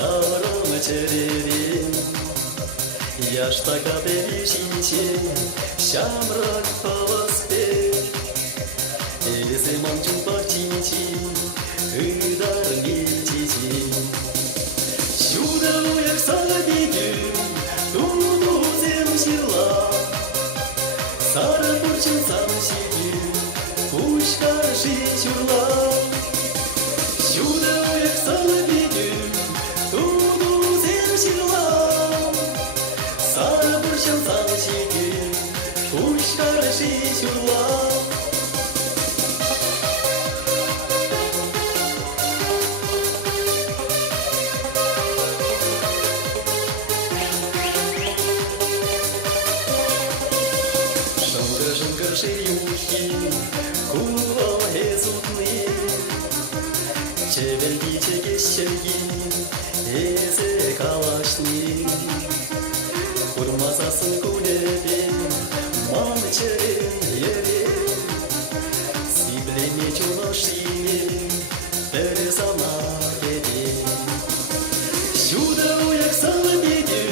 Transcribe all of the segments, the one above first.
Савром черевин, яштака бережите, Шамрак повоспеть, и зимом чумпартите, и дармитите. Сюда уех салабиги, туду зем сила, Сара бурчим сам сиди, пушка житюла. Сюда уех салабиги, туду зем сила, Сара бурчим сам сиди, пушка житюла. Шиюхи, кувал хезутны, Чевельдиче кешерги, эзе калашны. Курмасасын кулепен, мамчерен ерен, Сиблеме чунашине, пересана кеден. Сюда уех салабеге,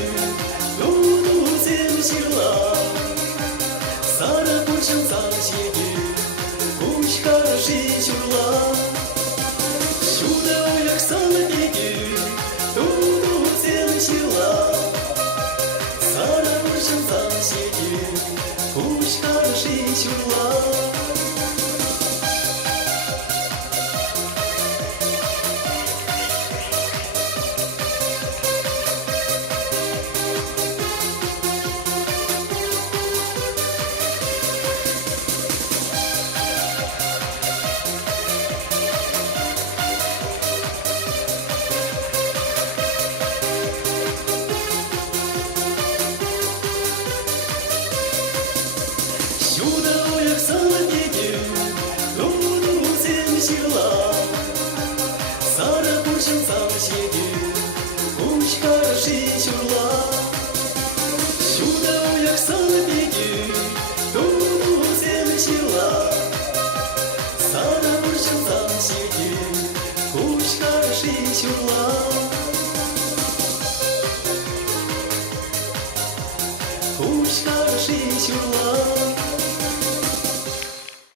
туду зем сила, Сара бурчим сам сиди, пушка житюла. Сюда уех салабеги, туду зем сила, Сара бурчим сам сиди, пушка житюла. Сюда уех салабеги, туду зем сила, Сара бурчим сам сиди,